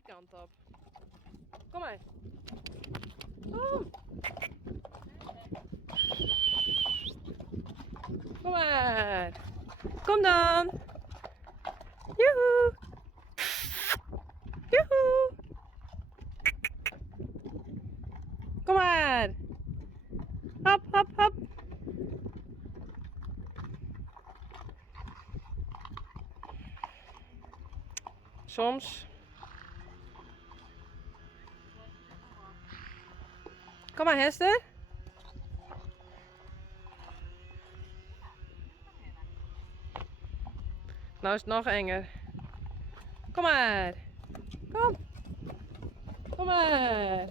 die kant op. Kom maar. Kom. Kom maar. Kom dan. Joehoe. Joehoe. Kom maar. Hop, hop, hop. Soms. Kom maar, Hester. Nou is het nog enger. Kom maar. Kom. Kom maar.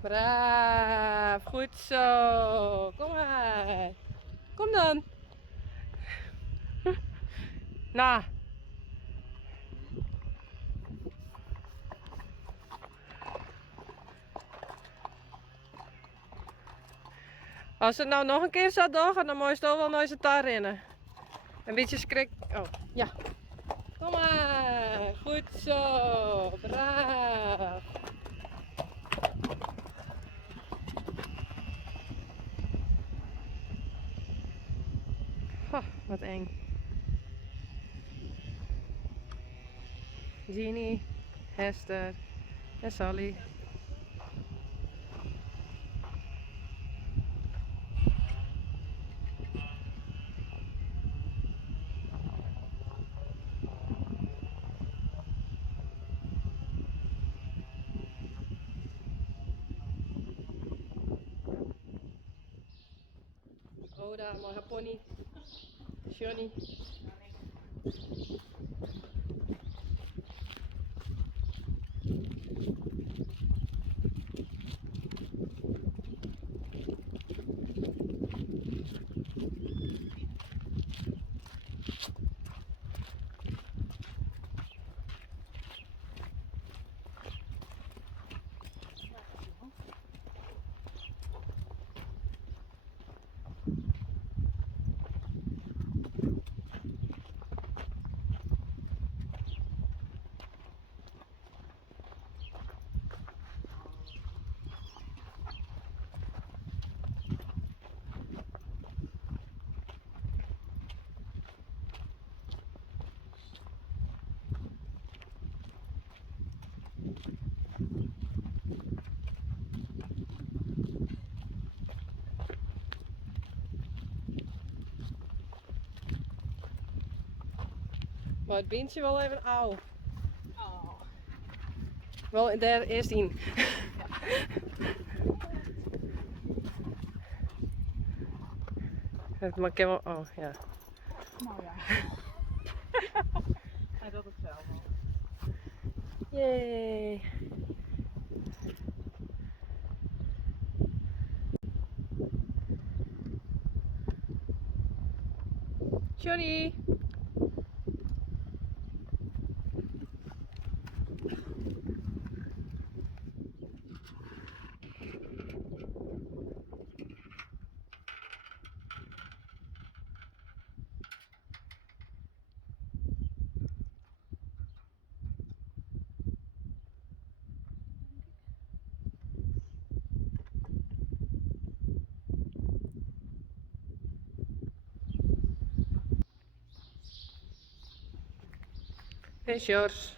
Braaf. Goed zo. Kom maar. Kom dan. Nou. Als het nou nog een keer zou doorgaan, dan moet je toch wel naar zijn taal rennen. Een beetje schrik. Oh, ja. Kom maar. Goed zo. Braaf. Oh, wat eng. Jeannie, Hester en Sally. Oh, daar, maar haar pony. Johnny. Maar het beentje wel even auw. Oh. Wel daar eerst in. Het maakt helemaal. Oh ja. Nou ja. Hij doet het zelf al. Yay. Johnny. Hey George.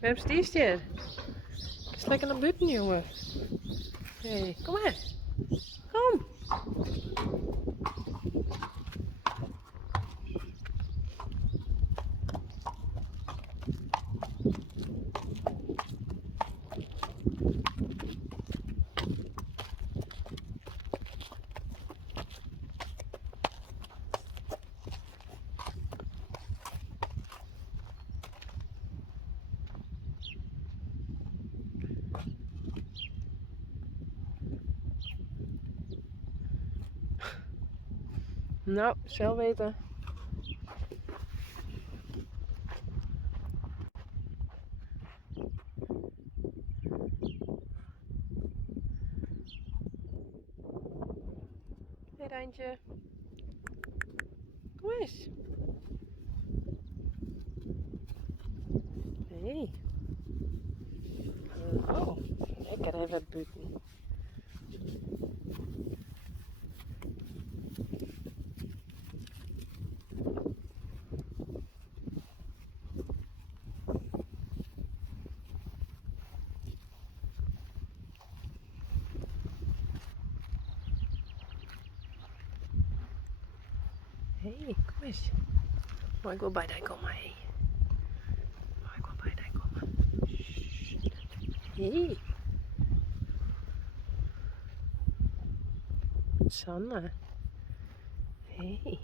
Waarom stiest je? Is lekker naar buiten, jongen. Hey, kom maar. Kom. Nou, zelf weten. Hey Rijntje. Kom eens. Hey. Oh, lekker even buiten. Hey, kom eens. Maar ik wil bij jou komen. Hey. Maar ik wil bij jou komen. Hey. Sanne. Hey.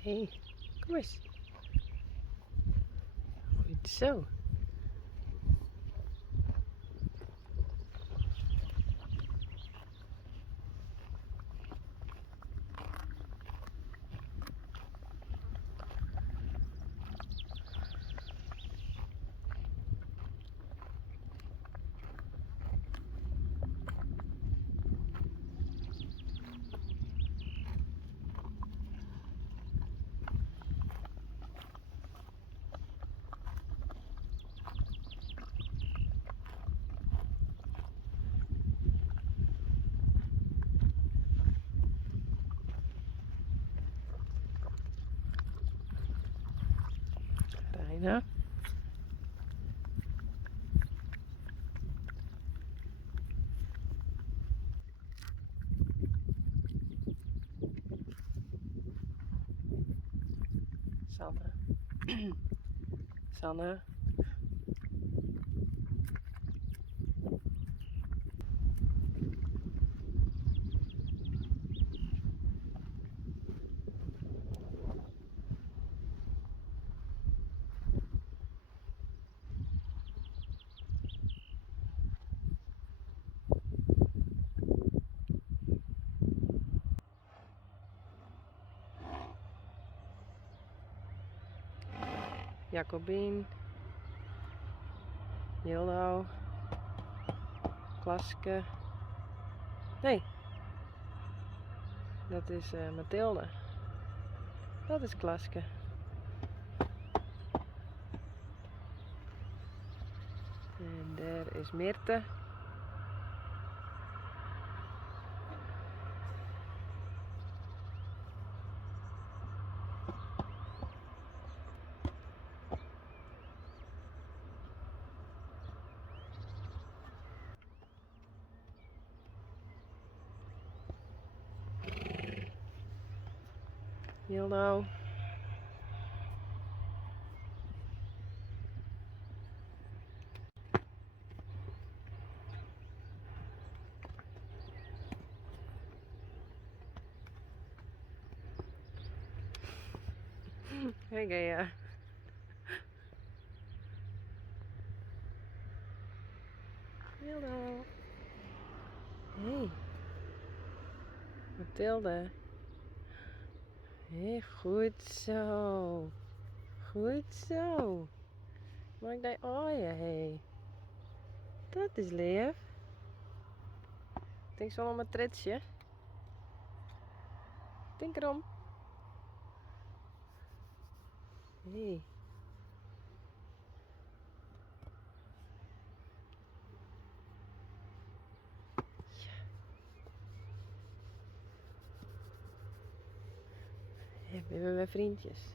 Hey, kom eens. Goed zo. Reina. Sanne. Sanne. Jacobien. Jildo. Klaske. Nee. Dat is Mathilde. Dat is Klaske. En daar is Mirte. Jildo. Hey Gea. Jildo. Hey. Mathilde. Hey, goed zo. Goed zo. Mag ik dat ooien? Hey. Dat is lief. Denk zo om een tritsje. Denk erom. Hey. Ja, we hebben weer vriendjes.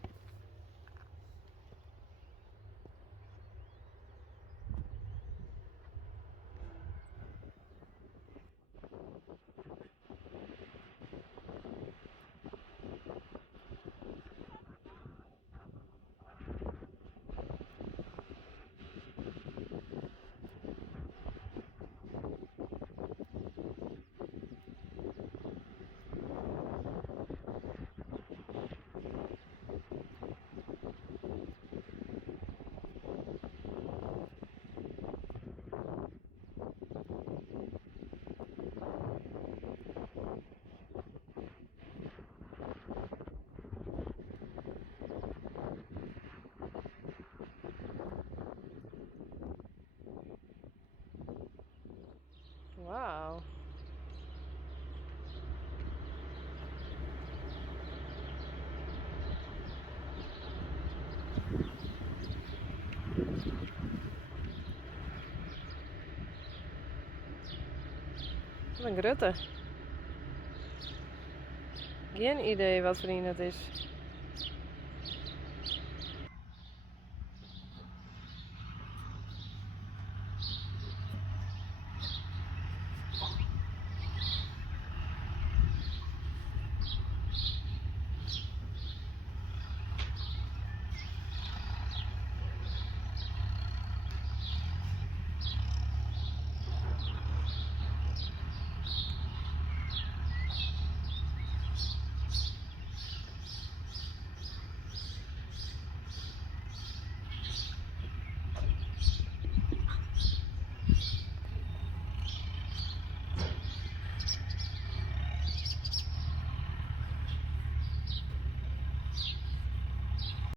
Wat een grutte. Geen idee wat voor een het is.